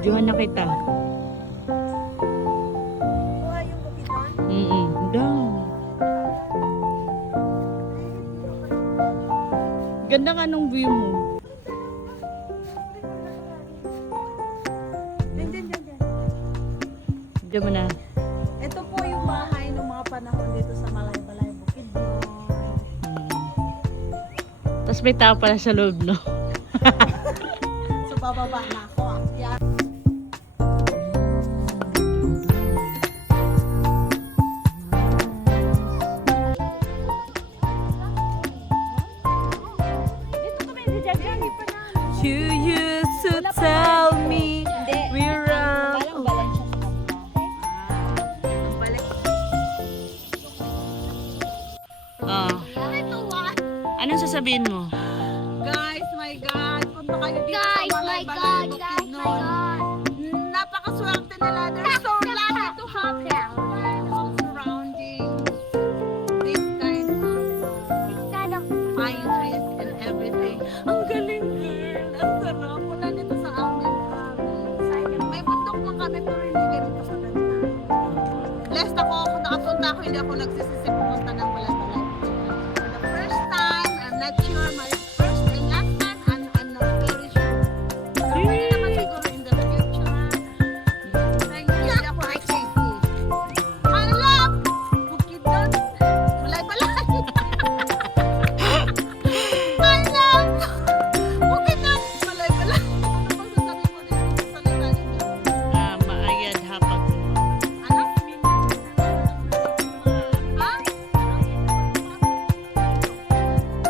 Videohan na kita. Buhay yung bukidnon. Down. Ganda nga nung view mo. Diyan. Diyan mo na. Ito po yung bahay ng mga panahon dito sa Malay-Balay, Bukidnon. Tapos may tao pala sa loob, no? So bababa na ako. Akyat. Dito kami, dijagani pa na. You used to tell me we're Balang balang siya sa kapwa. Balik. Anong sasabihin mo? Guys, my God, punta kayo dito sa Malay-Balay, Bukidnon. Napakaswerte nila. They're so lucky to have all surrounding this kind of pine trees and everything. Ang galing, girl. Ang sarap. Wala dito sa amin, promise. May bundok man kami pero hindi ganito sa ganda. Blessed ako kung nakapunta ako, hindi ako nagsisisi pumunta ng Malay-Balay. For the first time, I'm not sure my first and last time, I'm not very sure. Pero pwede naman siguro in the future. Thank you. Hindi ako nagsisi. I love Bukidnon. Malay-Balay. I love Bukidnon. Malay-Balay. Ano bang sasabi mo dito sa salita ninyo? Maayad hapag. Ano? Ha?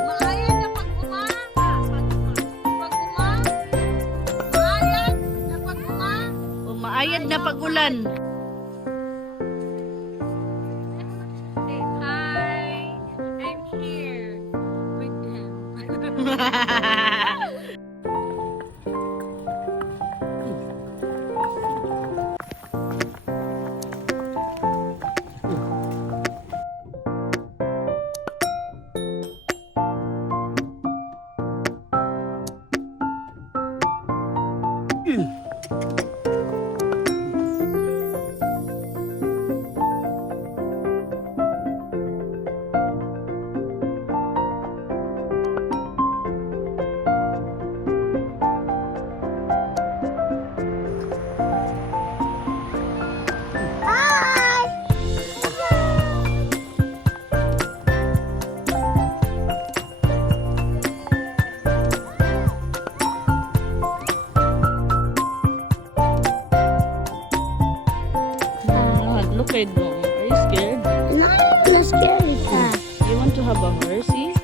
Maayan na pag-uma. Pag-uma. Maayan na pag-uma. Maayad na pag-ulan. Hi, I'm here with them. Look at them. Are you scared? No, I'm not scared. You want to have a horsey?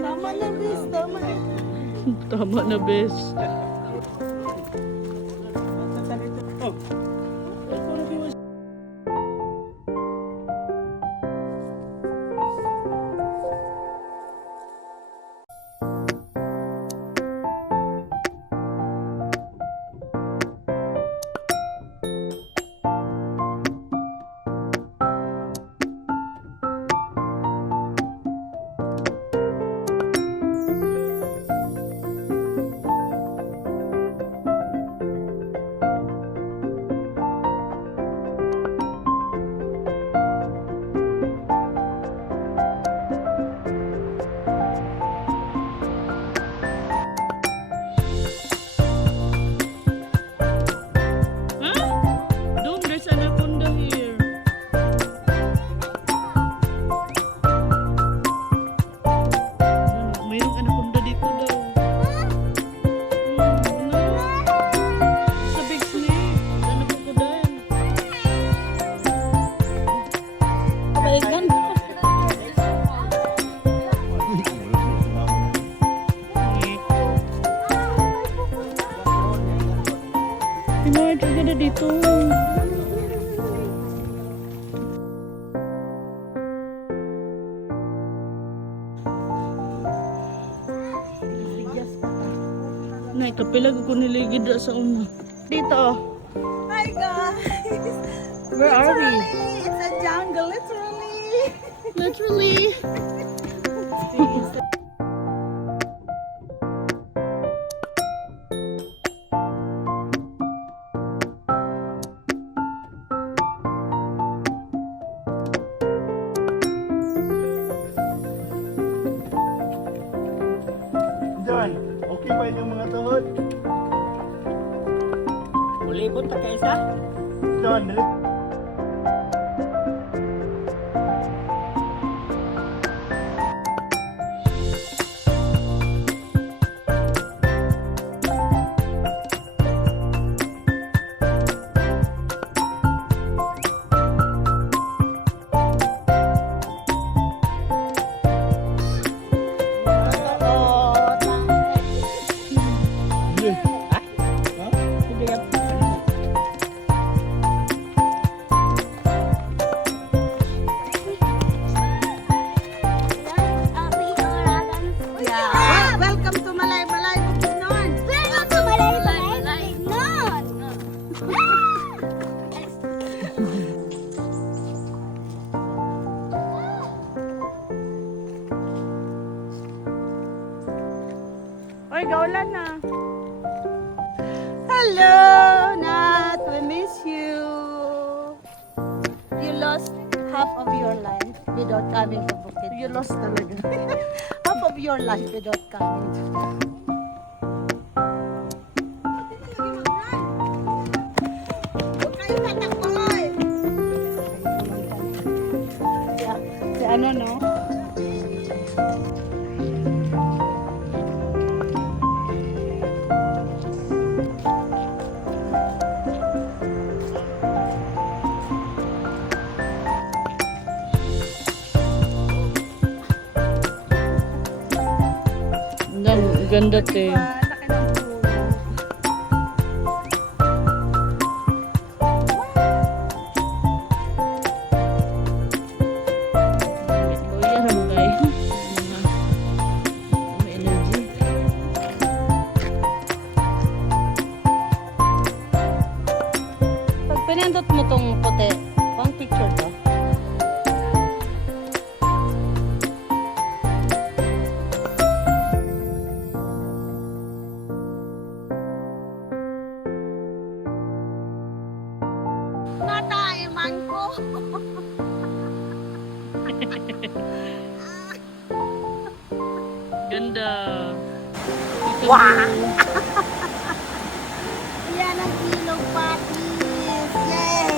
Tama na, bis. Tama na. Tama na, bes. Nay, kapilag ko niligid ra sa una. Dito. Hi guys! Where are we? Literally, it's a jungle, literally. Literally. John, okay ba yung mga tuhod? Ulibot ta kaysa? John, dali. Yeah. Welcome to Malay-Balay, Bukidnon. Oy, gaulan na. Hello, Nat. We miss you. You lost half of your life without coming to Bukidnon. You lost talaga. Half of your life without coming to Huwag kayo tatakboy. Si ano, no? Ganda, te. Laki ng puno. Kuya, ramay. May energy. Pag pinindot mo tong puti, pang picture to. Nataiman ko. Ganda. Yan ang ilog patis. Yay!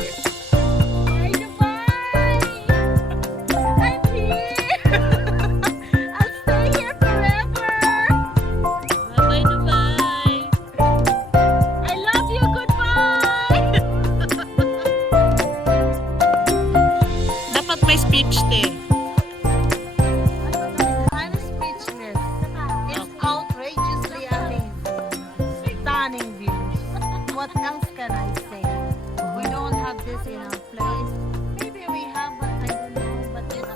Bye, Dubai! I'm here! I'll stay here forever! Bye-bye, Dubai. I love you! Goodbye! Dapat may speech, te. I'm speechless. It's outrageously amazing. Stunning views. What else can I say? We don't have this in our place. Maybe we have, but I don't know. But it's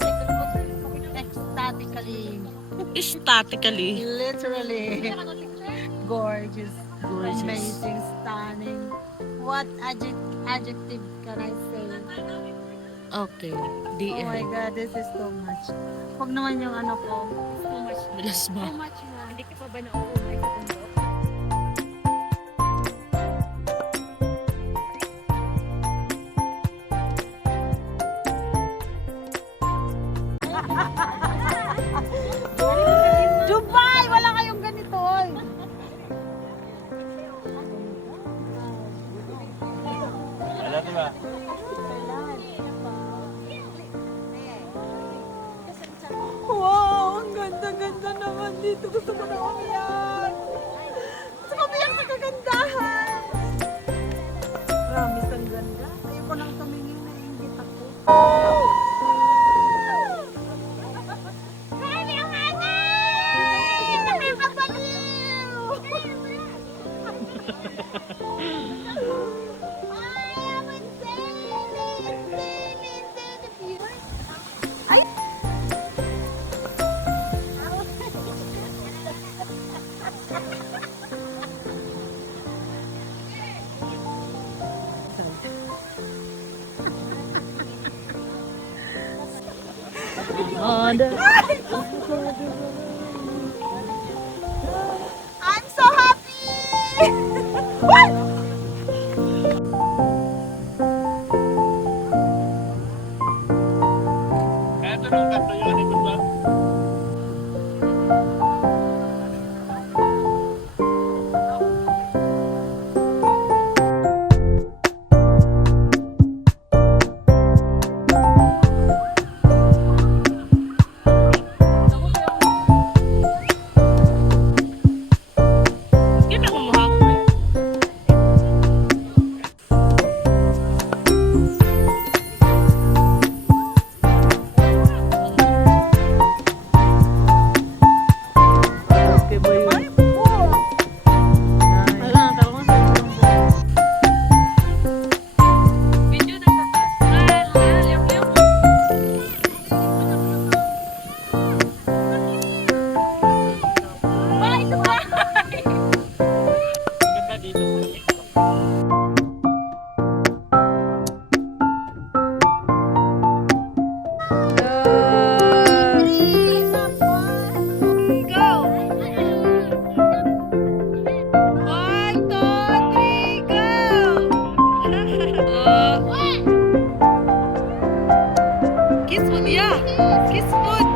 ecstatically, Statically. literally gorgeous, Gorgeous. amazing, stunning. What adjective can I say? Okay. Oh DM. my God, this is too much. Huwag naman yung ano ko. Too much. Bilas ba? Too much na. Hindi ka pa ba nauumay sa bundok? Dubai! Wala kayong ganito. Wala, diba? Wow! Ang ganda-ganda naman dito. Gusto ko na umiyak. Gusto ko I'm so happy! Eto nung kanto yun, ikot ba? Kinakumuha ko eh. Ganda dito sa TikTok. One, two, three, go! Kiss food, yeah. Kiss food.